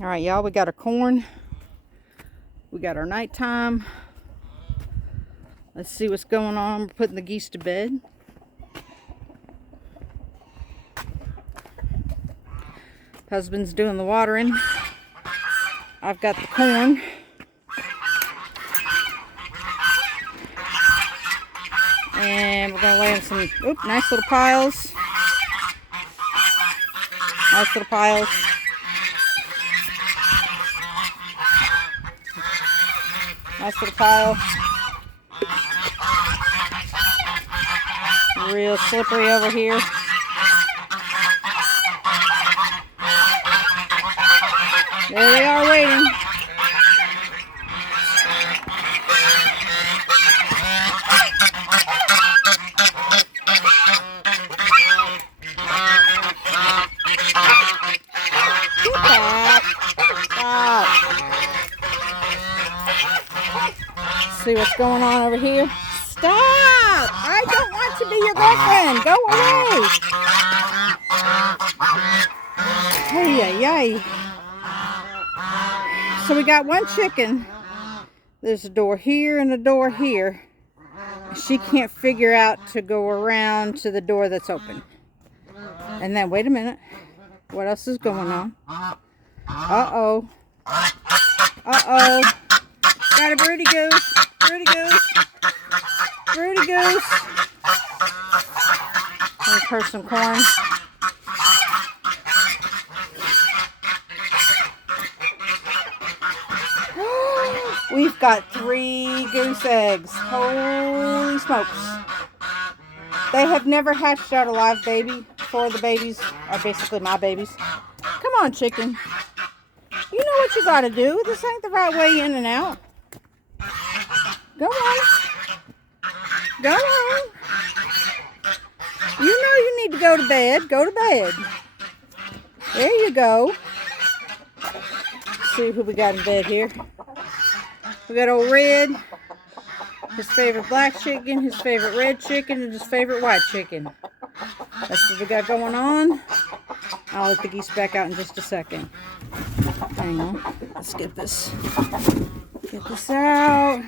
All right, y'all, we got our corn. We got our nighttime. Let's see what's going on. We're putting the geese to bed. Husband's doing the watering. I've got the corn. And we're going to lay in some nice little piles. Nice little piles. Nice little pile. Real slippery over here. There they are waiting. See what's going on over here? Stop! I don't want to be your girlfriend. Go away. Hey, yay. So we got one chicken. There's a door here and a door here. She can't figure out to go around to the door that's open. And then, wait a minute. What else is going on? Uh-oh. Uh-oh. Got a broody goose. Broody goose. Broody goose. Here's her some corn. We've got 3 goose eggs. Holy smokes. They have never hatched out a live baby. 4 of the babies are basically my babies. Come on, chicken. You know what you gotta do. This ain't the right way in and out. Go on. Go on. You know you need to go to bed. Go to bed. There you go. Let's see who we got in bed here. We got old Red. His favorite black chicken, his favorite red chicken, and his favorite white chicken. That's what we got going on. I'll let the geese back out in just a second. Hang on. Let's get this out.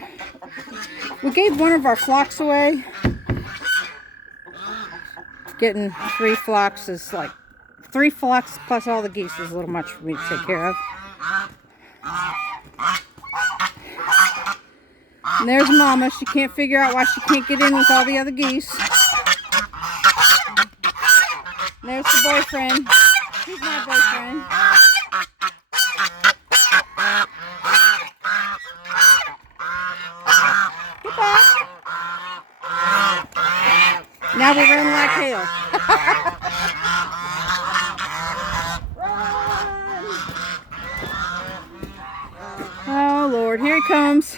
We gave one of our flocks away. Getting 3 flocks is like 3 flocks plus all the geese is a little much for me to take care of. And there's Mama. She can't figure out why she can't get in with all the other geese. And there's the boyfriend. He's my boyfriend. Goodbye. Now we run like hell. Oh, Lord. Here he comes.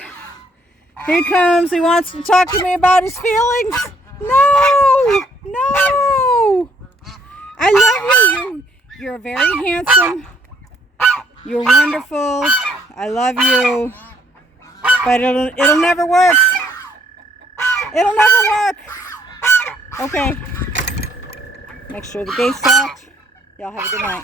Here he comes. He wants to talk to me about his feelings. No. No. I love you. You're very handsome. You're wonderful. I love you. But it'll never work. It'll never work. Okay. Make sure the gate's locked. Y'all have a good night.